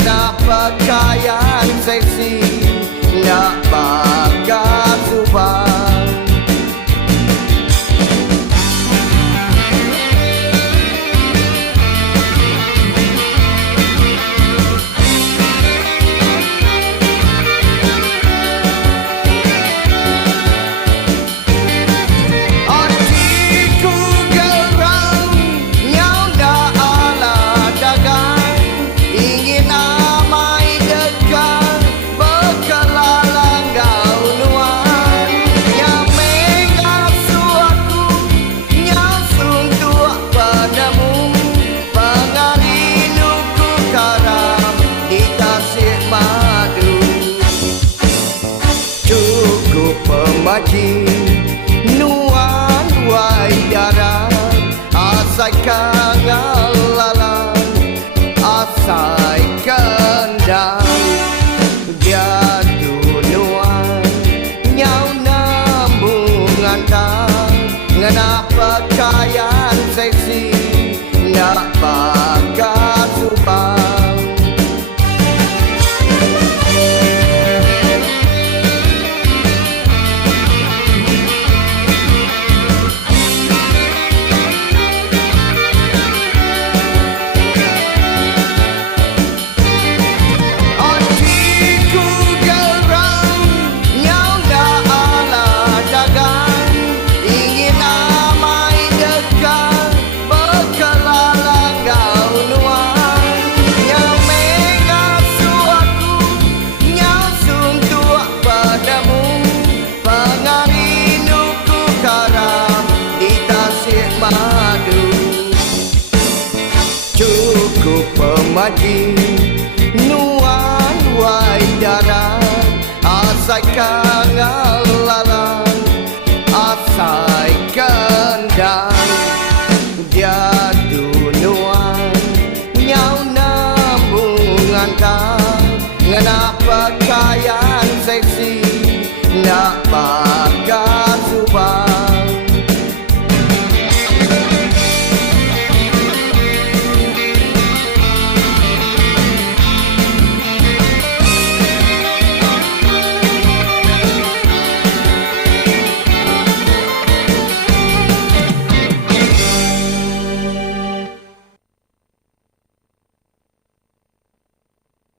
Ngena pakaian seksi nak bakal subang. Pemaji nuan wai darat asai kangalalan asai kendang dia nuan nyau nambungan tang ngena pakaian seksi nak bakal subang. Cukup pemaji nuan wai darat asai kangalalan asai kendang dia nuan nyau nambungan tang ngena pakaian